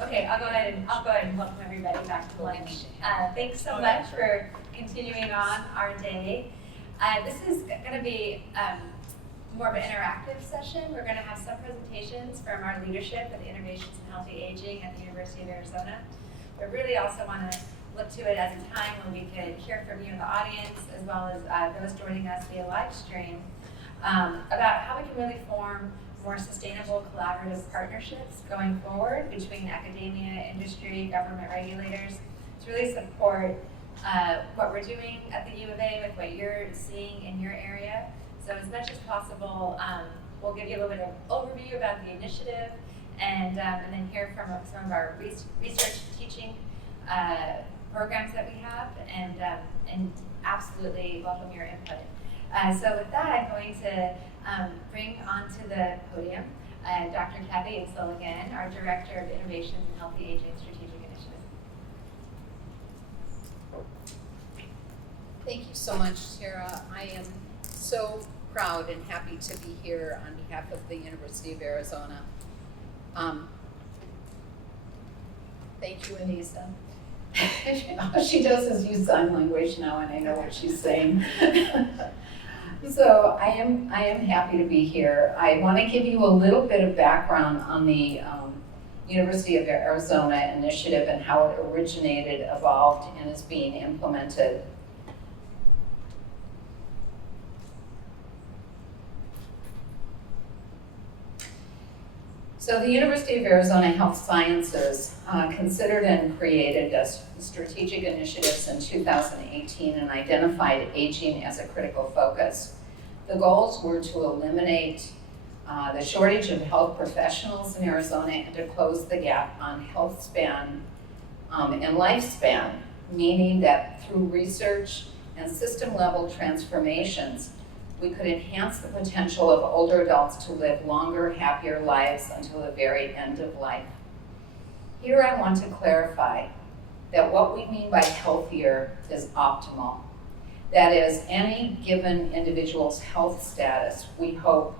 Okay, I'll go ahead and welcome everybody back to lunch. Thanks so much for continuing on our day. This is going to be more of an interactive session. We're going to have some presentations from our leadership at the Innovations in Healthy Aging at the University of Arizona. We really also want to look to it as a time when we could hear from you in the audience, as well as those joining us via live stream, about how we can really form more sustainable collaborative partnerships going forward between academia, industry, government regulators to really support what we're doing at the U of A with what you're seeing in your area. So as much as possible, we'll give you a little bit of overview about the initiative and then hear from some of our research teaching programs that we have and absolutely welcome your input. So with that, I'm going to bring onto the podium Dr. Kathleen Insel again, our Director of Innovations in Healthy Aging Strategic Initiative. Thank you so much, Tara. I am so proud and happy to be here on behalf of the University of Arizona. Thank you, Anissa. All she does is use sign language now, and I know what she's saying. So I am happy to be here. I want to give you a little bit of background on the University of Arizona initiative and how it originated, evolved, and is being implemented. So the University of Arizona Health Sciences considered and created strategic initiatives in 2018 and identified aging as a critical focus. The goals were to eliminate the shortage of health professionals in Arizona and to close the gap on health span and lifespan, meaning that through research and system-level transformations, we could enhance the potential of older adults to live longer, happier lives until the very end of life. Here I want to clarify that what we mean by healthier is optimal. That is, any given individual's health status, we hope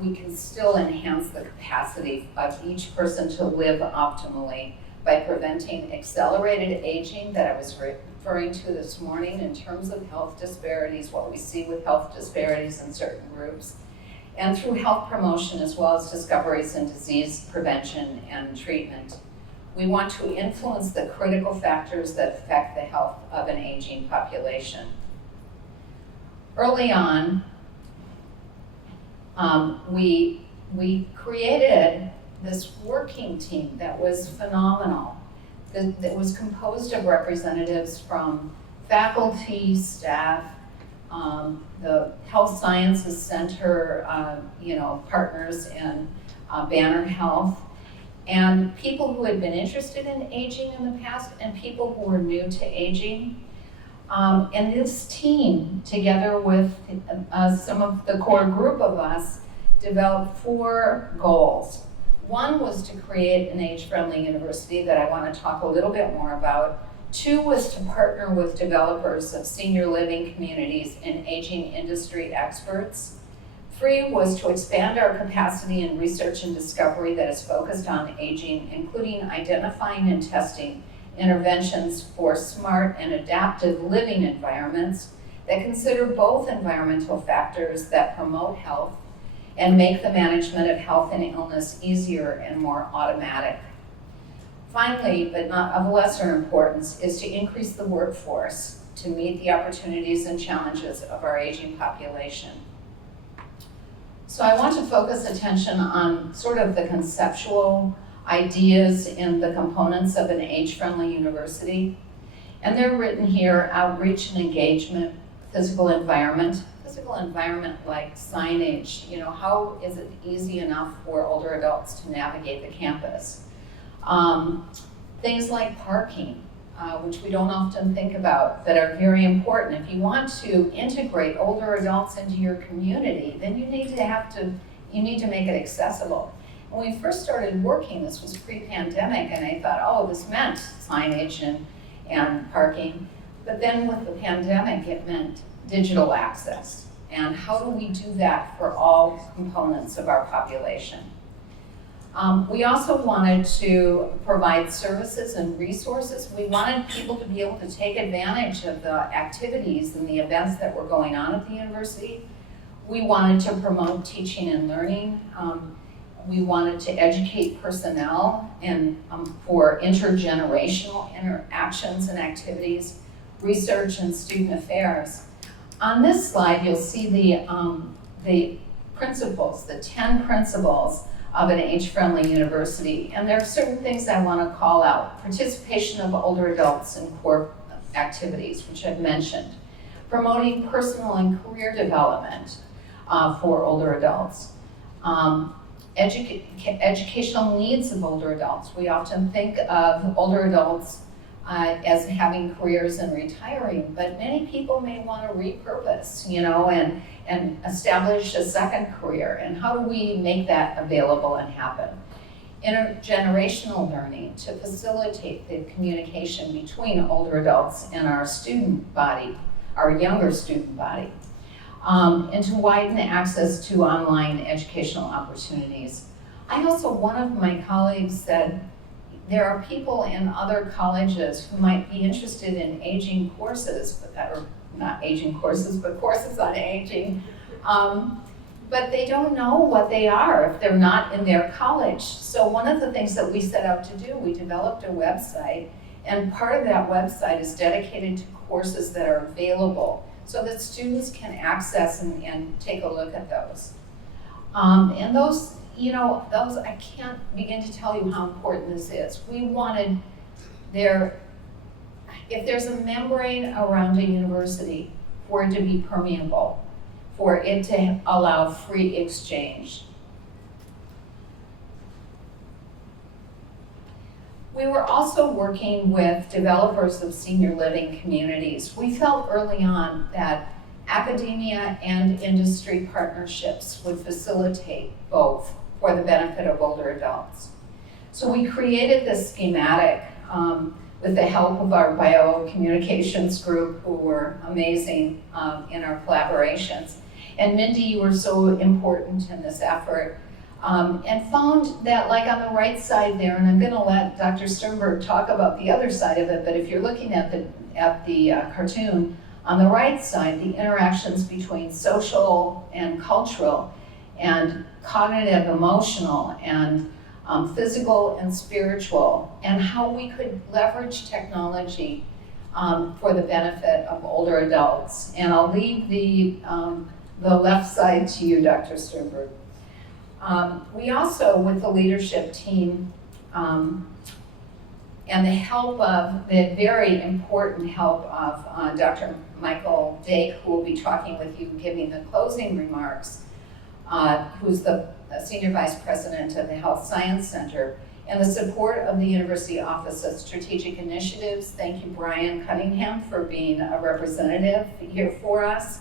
we can still enhance the capacity of each person to live optimally by preventing accelerated aging that I was referring to this morning in terms of health disparities, what we see with health disparities in certain groups, and through health promotion as well as discoveries in disease prevention and treatment. We want to influence the critical factors that affect the health of an aging population. Early on, we created this working team that was phenomenal, that was composed of representatives from faculty, staff, the Health Sciences Center, partners in Banner Health, and people who had been interested in aging in the past and people who were new to aging. And this team, together with some of the core group of us, developed 4 goals. One was to create an age-friendly university that I want to talk a little bit more about. 2 was to partner with developers of senior living communities and aging industry experts. 3 was to expand our capacity in research and discovery that is focused on aging, including identifying and testing interventions for smart and adaptive living environments that consider both environmental factors that promote health and make the management of health and illness easier and more automatic. Finally, but not of lesser importance, is to increase the workforce to meet the opportunities and challenges of our aging population. So I want to focus attention on sort of the conceptual ideas in the components of an age-friendly university. And they're written here: outreach and engagement, physical environment like signage. How is it easy enough for older adults to navigate the campus? Things like parking, which we don't often think about, that are very important. If you want to integrate older adults into your community, then you need to make it accessible. When we first started working, this was pre-pandemic, and I thought, oh, this meant signage and parking. But then with the pandemic, it meant digital access. And how do we do that for all components of our population? We also wanted to provide services and resources. We wanted people to be able to take advantage of the activities and the events that were going on at the university. We wanted to promote teaching and learning. We wanted to educate personnel and for intergenerational interactions and activities, research and student affairs. On this slide, you'll see the principles, the 10 principles of an age-friendly university. And there are certain things I want to call out. Participation of older adults in core activities, which I've mentioned. Promoting personal and career development for older adults. Educational needs of older adults. We often think of older adults as having careers and retiring, but many people may want to repurpose, and establish a second career. And how do we make that available and happen? Intergenerational learning to facilitate the communication between older adults and our student body, our younger student body. And to widen access to online educational opportunities. One of my colleagues said, there are people in other colleges who might be interested in aging courses, or not aging courses, but courses on aging, but they don't know what they are if they're not in their college. So one of the things that we set out to do, we developed a website, and part of that website is dedicated to courses that are available so that students can access and take a look at those. And those, I can't begin to tell you how important this is. We wanted if there's a membrane around a university, for it to be permeable, for it to allow free exchange. We were also working with developers of senior living communities. We felt early on that academia and industry partnerships would facilitate both for the benefit of older adults. So we created this schematic with the help of our biocommunications group, who were amazing in our collaborations. And Mindy, you were so important in this effort. And found that, like on the right side there, and I'm going to let Dr. Sternberg talk about the other side of it, but if you're looking at the cartoon, on the right side, the interactions between social and cultural and cognitive, emotional, and physical and spiritual, and how we could leverage technology for the benefit of older adults. And I'll leave the left side to you, Dr. Sternberg. We also, with the leadership team, and the very important help of Dr. Michael Dake, who will be talking with you, giving the closing remarks, who's the Senior Vice President of the Health Science Center, and the support of the University Office of Strategic Initiatives. Thank you, Brian Cunningham, for being a representative here for us.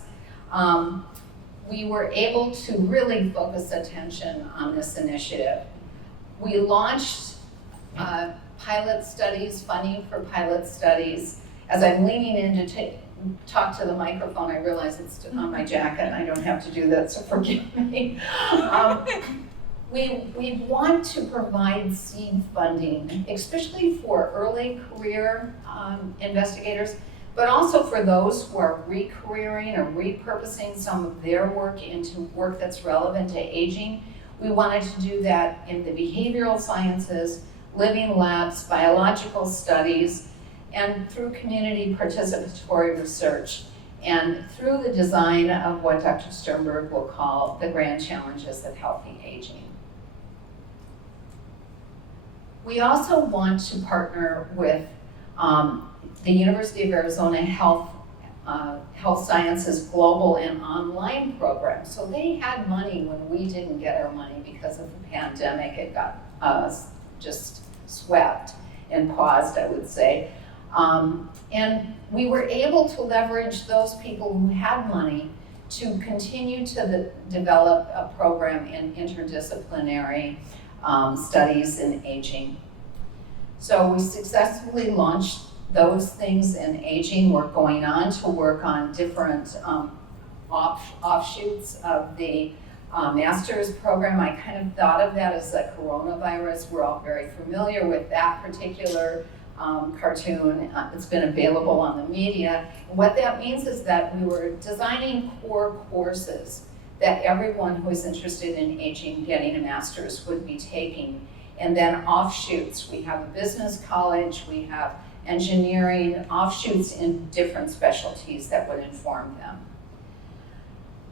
We were able to really focus attention on this initiative. We launched pilot studies, funding for pilot studies. As I'm leaning in to talk to the microphone, I realize it's on my jacket and I don't have to do that, so forgive me. We want to provide seed funding, especially for early career investigators, but also for those who are re-careering or repurposing some of their work into work that's relevant to aging. We wanted to do that in the behavioral sciences, living labs, biological studies, and through community participatory research, and through the design of what Dr. Sternberg will call the grand challenges of healthy aging. We also want to partner with the University of Arizona Health Sciences Global and Online program. So they had money when we didn't get our money because of the pandemic. It got just swept and paused, I would say. And we were able to leverage those people who had money to continue to develop a program in interdisciplinary studies in aging. So we successfully launched those things in aging. We're going on to work on different offshoots of the master's program. I kind of thought of that as the coronavirus. We're all very familiar with that particular cartoon. It's been available on the media. And what that means is that we were designing core courses that everyone who is interested in aging, getting a master's, would be taking. And then offshoots. We have a business college, we have engineering, offshoots in different specialties that would inform them.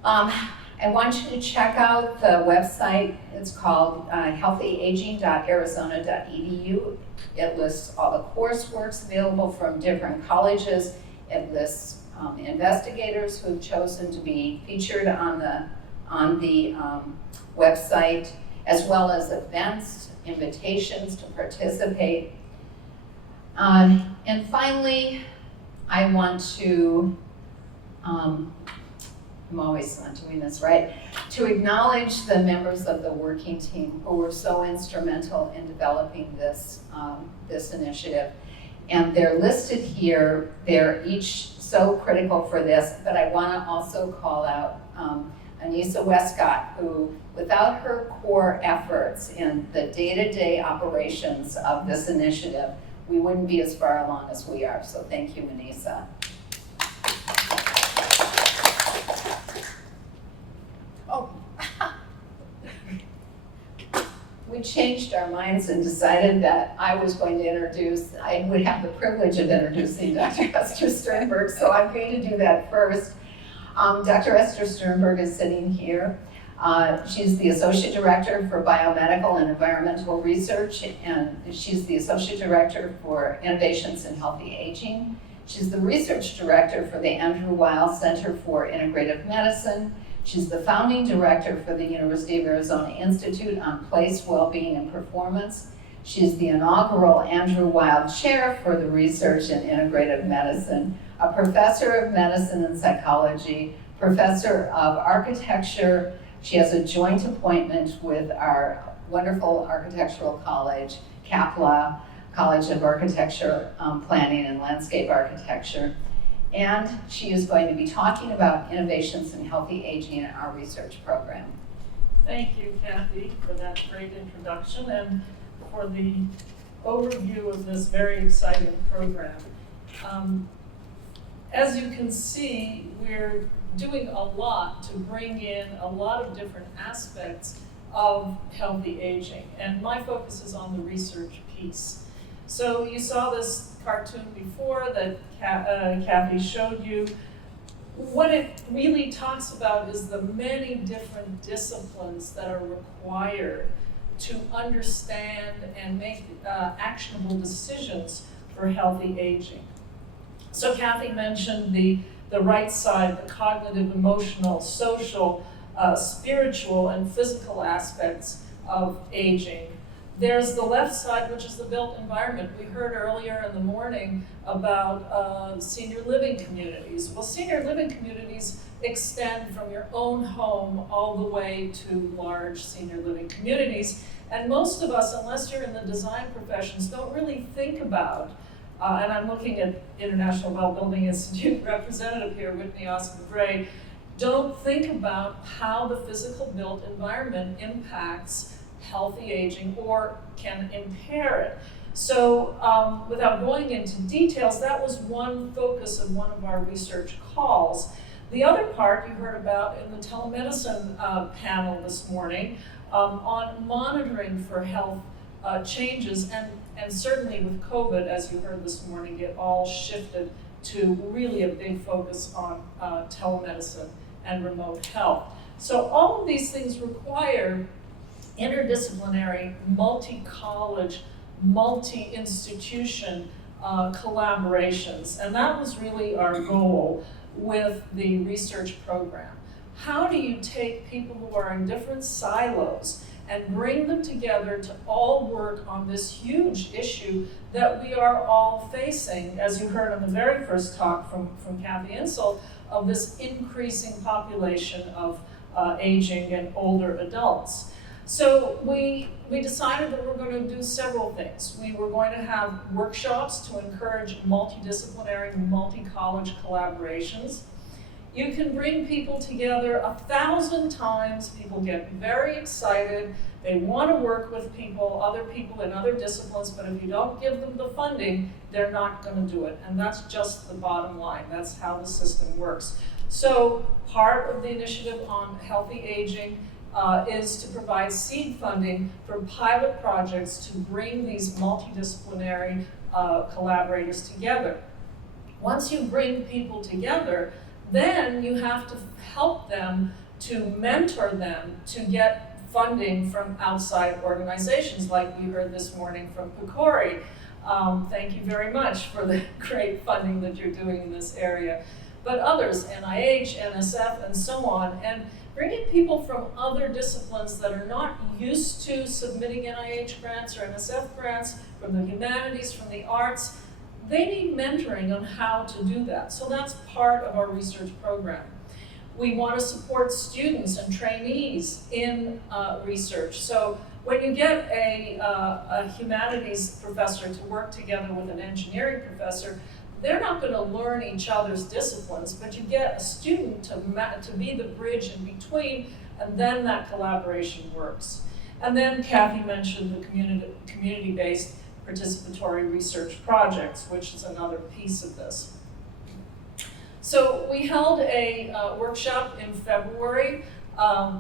I want you to check out the website. It's called healthyaging.arizona.edu. It lists all the courseworks available from different colleges. It lists investigators who've chosen to be featured on the website, as well as events, invitations to participate. And finally, I want to, I'm always not doing this right, to acknowledge the members of the working team who were so instrumental in developing this, this initiative. And they're listed here. They're each so critical for this, but I want to also call out Anissa Westcott, who, without her core efforts in the day-to-day operations of this initiative, we wouldn't be as far along as we are. So thank you, Anissa. Oh, we changed our minds and decided that I would have the privilege of introducing Dr. Esther Sternberg, so I'm going to do that first. Dr. Esther Sternberg is sitting here. She's the Associate Director for Biomedical and Environmental Research, and she's the Associate Director for Innovations in Healthy Aging. She's the Research Director for the Andrew Weil Center for Integrative Medicine. She's the Founding Director for the University of Arizona Institute on Place, Wellbeing, and Performance. She's the inaugural Andrew Weil Chair for the Research in Integrative Medicine, a Professor of Medicine and Psychology, Professor of Architecture. She has a joint appointment with our wonderful architectural college, CAPLA, College of Architecture, Planning and Landscape Architecture. And she is going to be talking about innovations in healthy aging in our research program. Thank you, Kathy, for that great introduction and for the overview of this very exciting program. As you can see, we're doing a lot to bring in a lot of different aspects of healthy aging, and my focus is on the research piece. So you saw this cartoon before that Kathy showed you. What it really talks about is the many different disciplines that are required to understand and make actionable decisions for healthy aging. So Kathy mentioned the right side, the cognitive, emotional, social, spiritual, and physical aspects of aging. There's the left side, which is the built environment. We heard earlier in the morning about senior living communities. Well, senior living communities extend from your own home all the way to large senior living communities. And most of us, unless you're in the design professions, don't really think about, and I'm looking at International Well Building Institute representative here, Whitney Oscar-Gray, don't think about how the physical built environment impacts healthy aging or can impair it. So without going into details, that was one focus of one of our research calls. The other part you heard about in the telemedicine panel this morning on monitoring for health changes, and certainly with COVID, as you heard this morning, it all shifted to really a big focus on telemedicine and remote health. So all of these things require interdisciplinary, multi-college, multi-institution collaborations. And that was really our goal with the research program. How do you take people who are in different silos and bring them together to all work on this huge issue that we are all facing, as you heard on the very first talk from Kathy Insel, of this increasing population of aging and older adults. So we decided that we're going to do several things. We were going to have workshops to encourage multidisciplinary, multi-college collaborations. You can bring people together 1,000 times. People get very excited. They want to work with people, other people in other disciplines, but if you don't give them the funding, they're not going to do it. And that's just the bottom line. That's how the system works. So part of the initiative on healthy aging is to provide seed funding for pilot projects to bring these multidisciplinary collaborators together. Once you bring people together, then you have to help them to mentor them to get funding from outside organizations, like we heard this morning from Picori. Thank you very much for the great funding that you're doing in this area. But others, NIH, NSF, and so on, and bringing people from other disciplines that are not used to submitting NIH grants or NSF grants, from the humanities, from the arts, they need mentoring on how to do that. So that's part of our research program. We want to support students and trainees in research. So when you get a humanities professor to work together with an engineering professor, they're not going to learn each other's disciplines, but you get a student to be the bridge in between, and then that collaboration works. And then Kathy mentioned the community-based participatory research projects, which is another piece of this. So we held a workshop in February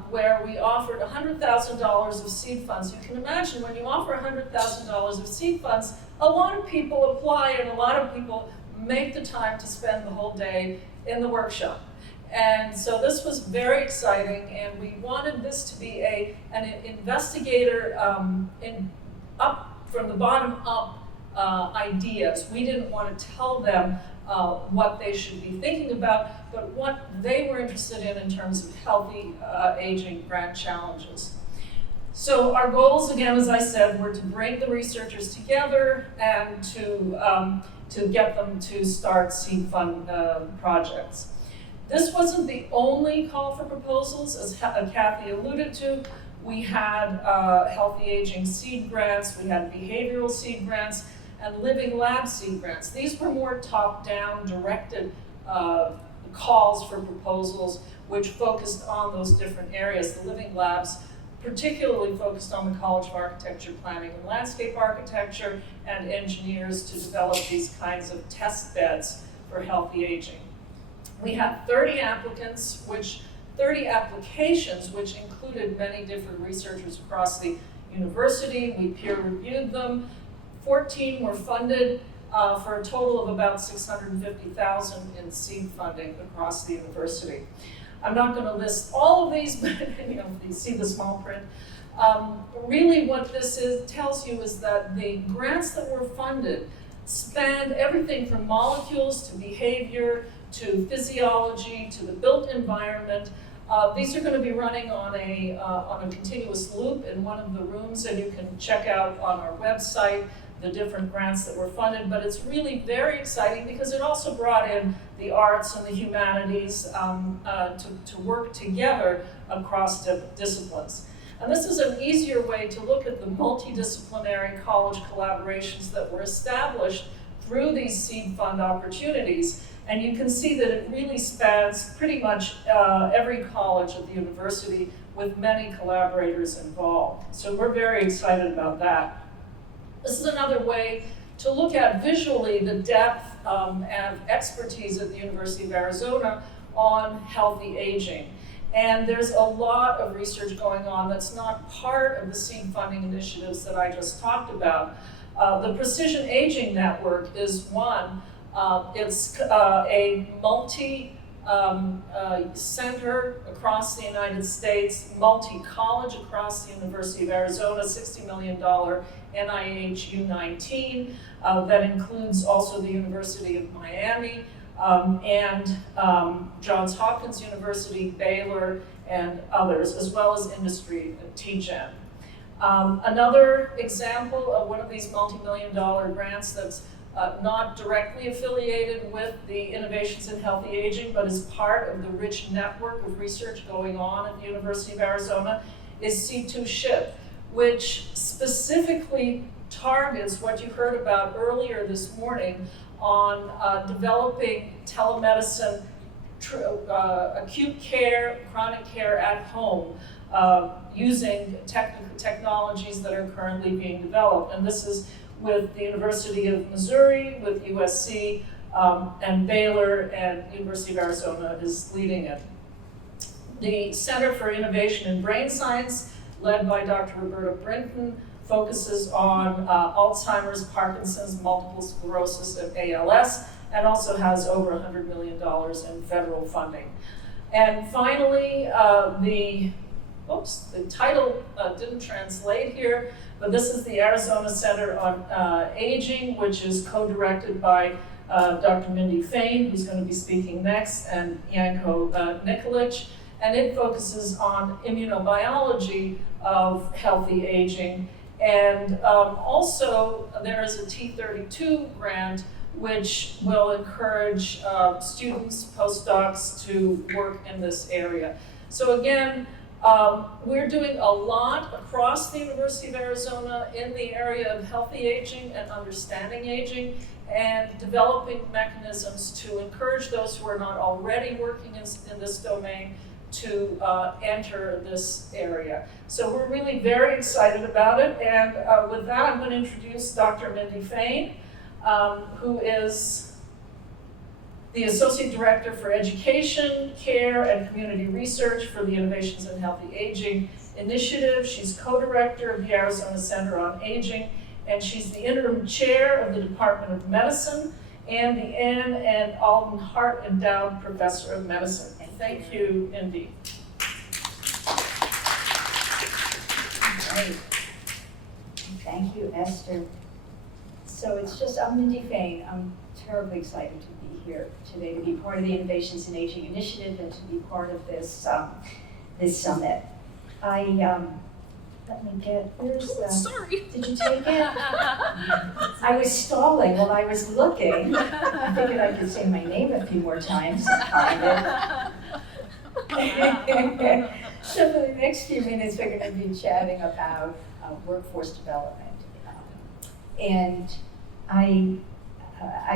where we offered $100,000 of seed funds. You can imagine when you offer $100,000 of seed funds, a lot of people apply and a lot of people make the time to spend the whole day in the workshop. And so this was very exciting, and we wanted this to be an investigator up from the bottom up ideas. We didn't want to tell them what they should be thinking about, but what they were interested in terms of healthy aging grant challenges. So our goals, again, as I said, were to bring the researchers together and to get them to start seed fund projects. This wasn't the only call for proposals, as Kathy alluded to. We had healthy aging seed grants, we had behavioral seed grants, and living lab seed grants. These were more top-down directed calls for proposals which focused on those different areas. The living labs particularly focused on the College of Architecture, Planning and Landscape Architecture, and engineers to develop these kinds of test beds for healthy aging. We had 30 applications, which included many different researchers across the university. We peer-reviewed them. 14 were funded for a total of about $650,000 in seed funding across the university. I'm not going to list all of these, but you see the small print. Really what this tells you is that the grants that were funded spanned everything from molecules to behavior to physiology to the built environment. These are going to be running on a continuous loop in one of the rooms, and you can check out on our website the different grants that were funded, but it's really very exciting because it also brought in the arts and the humanities to work together across disciplines. And this is an easier way to look at the multidisciplinary college collaborations that were established through these seed fund opportunities. And you can see that it really spans pretty much every college at the university with many collaborators involved. So we're very excited about that. This is another way to look at visually the depth and expertise at the University of Arizona on healthy aging. And there's a lot of research going on that's not part of the seed funding initiatives that I just talked about. The Precision Aging Network is one. It's a multi-center across the United States, multi-college across the University of Arizona, $60 million NIH U19 that includes also the University of Miami and Johns Hopkins University, Baylor, and others, as well as industry at TGen. Another example of one of these multi-million-dollar grants that's not directly affiliated with the Innovations in Healthy Aging, but is part of the rich network of research going on at the University of Arizona, is C2SHIP, which specifically targets what you heard about earlier this morning on developing telemedicine acute care, chronic care at home, using technologies that are currently being developed. And this is with the University of Missouri, with USC, and Baylor, and University of Arizona is leading it. The Center for Innovation in Brain Science, led by Dr. Roberta Brinton, focuses on Alzheimer's, Parkinson's, multiple sclerosis, and ALS, and also has over $100 million in federal funding. And finally, the title didn't translate here, but this is the Arizona Center on Aging, which is co-directed by Dr. Mindy Fain, who's going to be speaking next, and Yanko Nikolic, and it focuses on immunobiology of healthy aging. And also, there is a T32 grant which will encourage students, postdocs to work in this area. So again, we're doing a lot across the University of Arizona in the area of healthy aging and understanding aging, and developing mechanisms to encourage those who are not already working in this domain to enter this area. So we're really very excited about it, and with that I'm going to introduce Dr. Mindy Fain, who is the Associate Director for Education, Care, and Community Research for the Innovations in Healthy Aging Initiative. She's co-director of the Arizona Center on Aging, and she's the interim chair of the Department of Medicine and the Ann and Alden Hart Endowed Professor of Medicine. And thank you, Mindy. Great. Thank you, Esther. So I'm Mindy Fain. I'm terribly excited to be here today, to be part of the Innovations in Aging Initiative and to be part of this this summit. Let me get, where's the, Sorry. did you take it? I was stalling while I was looking. I figured I could say my name a few more times and find it. So for the next few minutes, we're going to be chatting about workforce development. And I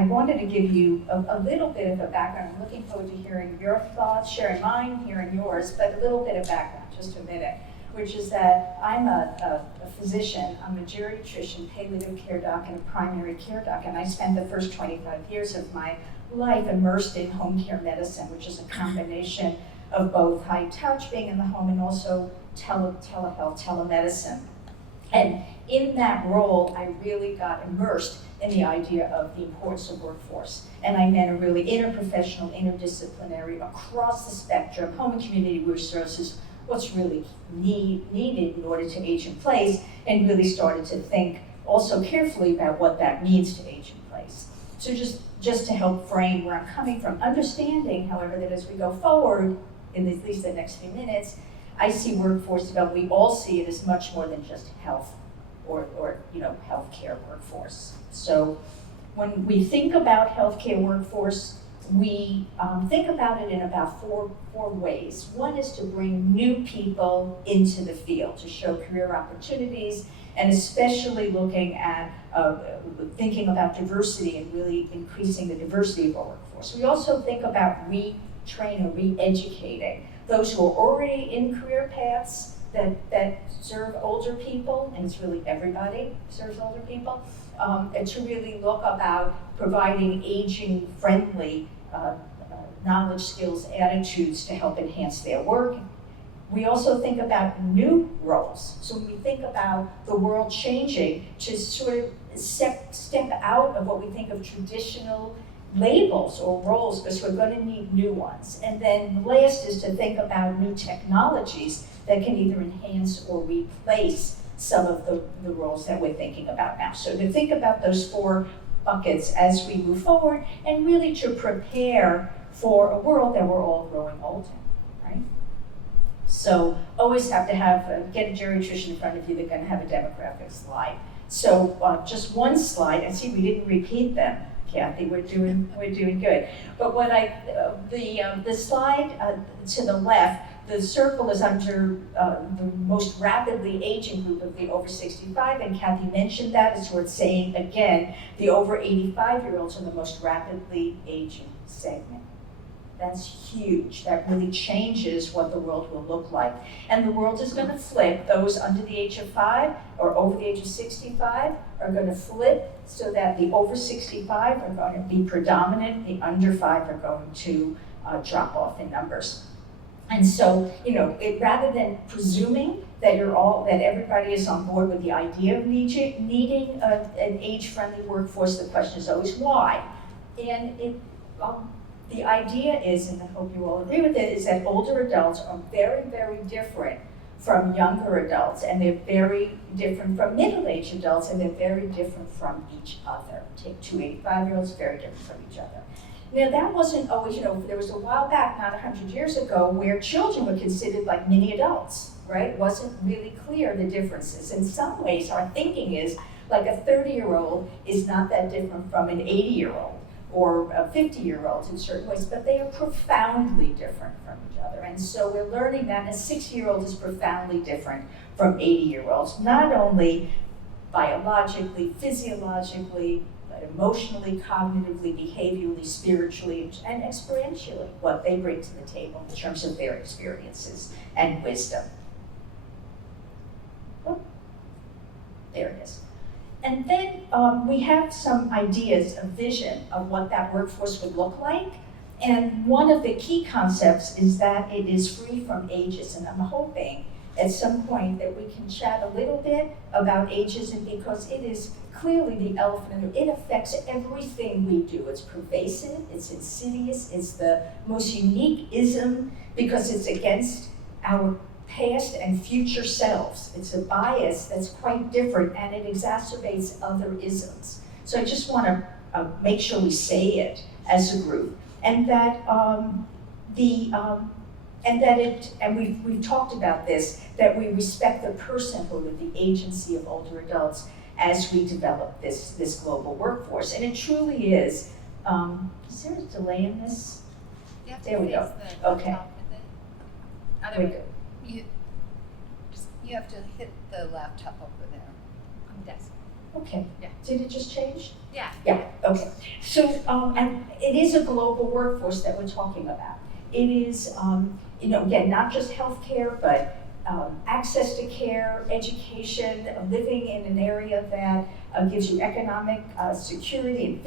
wanted to give you a little bit of a background. I'm looking forward to hearing your thoughts, sharing mine, hearing yours, but a little bit of background, just a minute, which is that I'm a physician. I'm a geriatrician, palliative care doc, and a primary care doc, and I spent the first 25 years of my life immersed in home care medicine, which is a combination of both high touch, being in the home, and also telehealth, telemedicine. And in that role, I really got immersed in the idea of the importance of workforce. And I meant a really interprofessional, interdisciplinary, across the spectrum, home and community resources, what's really needed in order to age in place, and really started to think also carefully about what that means to age in place. So just to help frame where I'm coming from, understanding, however, that as we go forward, in at least the next few minutes, I see workforce development, we all see it as much more than just health or healthcare workforce. So when we think about healthcare workforce, we think about it in about four ways. One is to bring new people into the field, to show career opportunities, and especially looking at thinking about diversity and really increasing the diversity of our workforce. We also think about retraining or re-educating those who are already in career paths that serve older people, and it's really everybody serves older people, and to really look about providing aging-friendly knowledge, skills, attitudes to help enhance their work. We also think about new roles. So when we think about the world changing, to sort of step out of what we think of traditional labels or roles, because we're going to need new ones. And then the last is to think about new technologies that can either enhance or replace some of the roles that we're thinking about now. So to think about those four buckets as we move forward, and really to prepare for a world that we're all growing old in, right? So always have to get a geriatrician in front of you, they're going to have a demographic slide. So just one slide, and see, we didn't repeat them, Kathy, we're doing good. But what the slide to the left, the circle is under the most rapidly aging group of the over 65, and Kathy mentioned that. It's worth saying again, the over 85-year-olds are the most rapidly aging segment. That's huge. That really changes what the world will look like. And the world is going to flip. Those under the age of 5 or over the age of 65 are going to flip so that the over 65 are going to be predominant. The under 5 are going to drop off in numbers. And so, rather than presuming that that everybody is on board with the idea of needing an age-friendly workforce, the question is always why. And the idea is, and I hope you all agree with it, is that older adults are very, very different from younger adults, and they're very different from middle-aged adults, and they're very different from each other. Take 2 85-year-olds, very different from each other. Now, that wasn't always, there was a while back, not 100 years ago, where children were considered like mini adults, right? It wasn't really clear the differences. In some ways, our thinking is like a 30-year-old is not that different from an 80-year-old or a 50-year-old in certain ways, but they are profoundly different from each other. And so we're learning that a 60-year-old is profoundly different from 80-year-olds, not only biologically, physiologically, but emotionally, cognitively, behaviorally, spiritually, and experientially, what they bring to the table in terms of their experiences and wisdom. Oh, there it is. And then we have some ideas, a vision of what that workforce would look like. And one of the key concepts is that it is free from ageism. I'm hoping at some point that we can chat a little bit about ageism, because it is clearly the elephant in the room. It affects everything we do. It's pervasive, it's insidious, it's the most unique ism because it's against our past and future selves. It's a bias that's quite different, and it exacerbates other isms. So I just want to make sure we say it as a group, and that we've talked about this, that we respect the personhood of the agency of older adults as we develop this global workforce. And it truly is. Is there a delay in this? There we go. Okay. Other way. You have to hit the laptop over there. On the desk. Okay. Yeah. Did it just change? Yeah. Yeah, okay. So, and it is a global workforce that we're talking about. It is, again, not just healthcare, but access to care, education, living in an area that gives you economic security and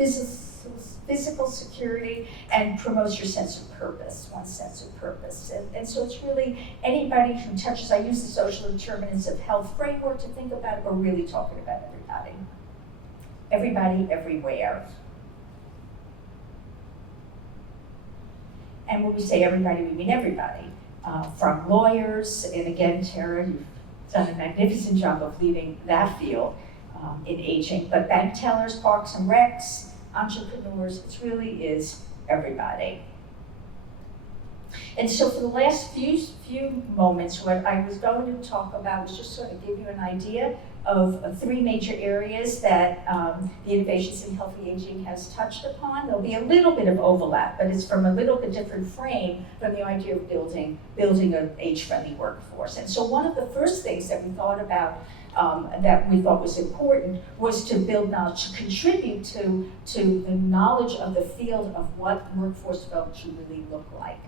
physical security, and promotes your sense of purpose, one's sense of purpose. And so it's really anybody who touches, I use the social determinants of health framework to think about it, we're really talking about everybody. Everybody, everywhere. And when we say everybody, we mean everybody. From lawyers, and again, Tara, you've done a magnificent job of leading that field in aging, but bank tellers, parks and recs, entrepreneurs, it really is everybody. And so for the last few moments, what I was going to talk about was just sort of give you an idea of 3 major areas that the Innovations in Healthy Aging has touched upon. There'll be a little bit of overlap, but it's from a little bit different frame from the idea of building an age-friendly workforce. And so one of the first things that we thought about that we thought was important was to build knowledge, to contribute to the knowledge of the field of what workforce development should really look like.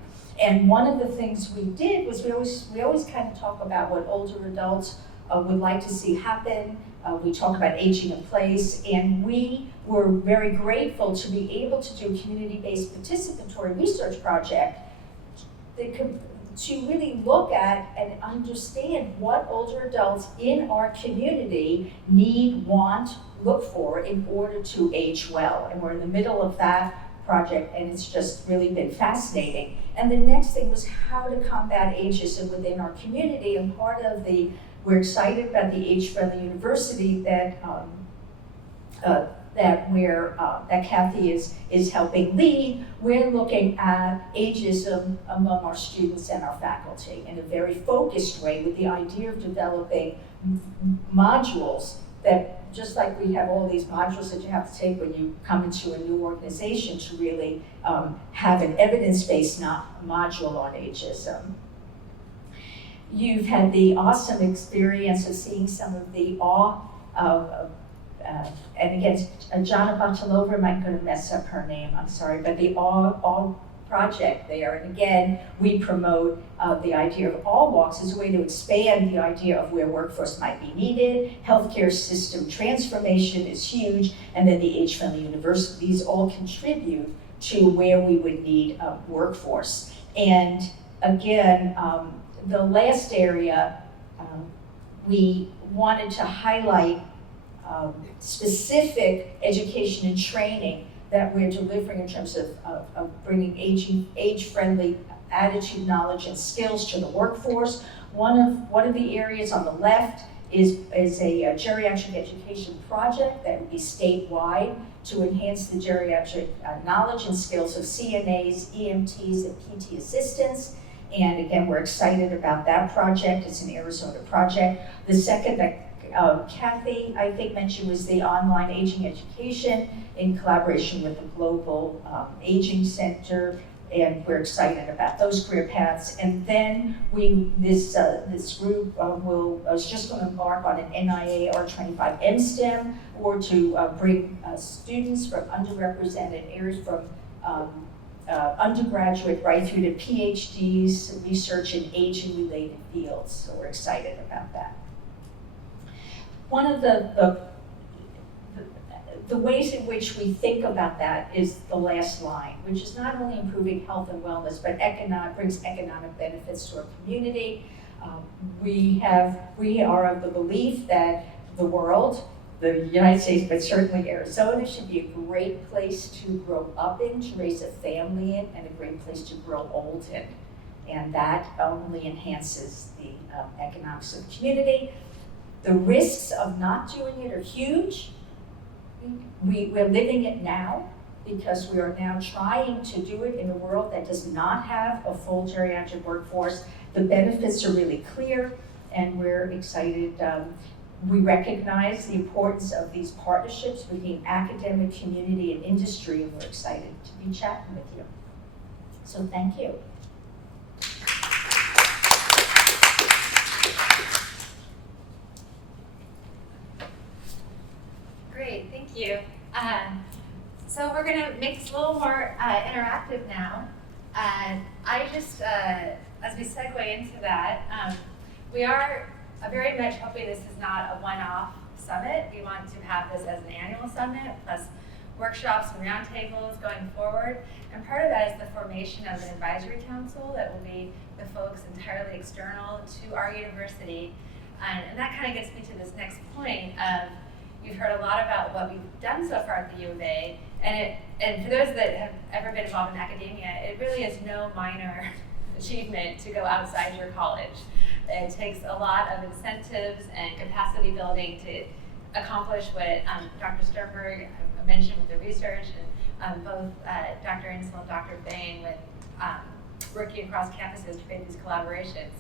And one of the things we did was we always kind of talk about what older adults would like to see happen. We talk about aging in place, and we were very grateful to be able to do a community-based participatory research project to really look at and understand what older adults in our community need, want, look for in order to age well. And we're in the middle of that project, and it's just really been fascinating. And the next thing was how to combat ageism within our community, and part of we're excited about the age-friendly university that Kathy is helping lead. We're looking at ageism among our students and our faculty in a very focused way, with the idea of developing modules that, just like we have all these modules that you have to take when you come into a new organization, to really have an evidence-based module on ageism. You've had the awesome experience of seeing some of the awe of and again, Jana Batalova, I'm going to mess up her name, I'm sorry, but the project there. And again, we promote the idea of all walks as a way to expand the idea of where workforce might be needed. Healthcare system transformation is huge, and then the age-friendly universities all contribute to where we would need a workforce. And again, the last area, we wanted to highlight specific education and training that we're delivering in terms of bringing age-friendly attitude, knowledge, and skills to the workforce. One of the areas on the left is a geriatric education project that would be statewide to enhance the geriatric knowledge and skills of CNAs, EMTs, and PT assistants. And again, we're excited about that project. It's an Arizona project. The second that Kathy, I think, mentioned was the online aging education in collaboration with the Global Aging Center, and we're excited about those career paths. And then this group is just going to embark on an NIA R25 MSTEM, or to bring students from underrepresented areas from undergraduate right through to PhDs, research in aging-related fields. So we're excited about that. One of the ways in which we think about that is the last line, which is not only improving health and wellness, but brings economic benefits to our community. We are of the belief that the world, the United States, but certainly Arizona, should be a great place to grow up in, to raise a family in, and a great place to grow old in. And that only enhances the economics of the community. The risks of not doing it are huge. We're living it now because we are now trying to do it in a world that does not have a full geriatric workforce. The benefits are really clear, and we're excited. We recognize the importance of these partnerships between academic, community, and industry, and we're excited to be chatting with you. So thank you. Great, thank you. So we're going to make this a little more interactive now. I just, as we segue into that, we are very much hoping this is not a one-off summit. We want to have this as an annual summit, plus workshops and roundtables going forward. And part of that is the formation of an advisory council that will be with folks entirely external to our university. And that kind of gets me to this next point of, you've heard a lot about what we've done so far at the U of A, and for those that have ever been involved in academia, it really is no minor achievement to go outside your college. It takes a lot of incentives and capacity building to accomplish what Dr. Sternberg mentioned with the research, and both Dr. Insel and Dr. Fain with working across campuses to create these collaborations.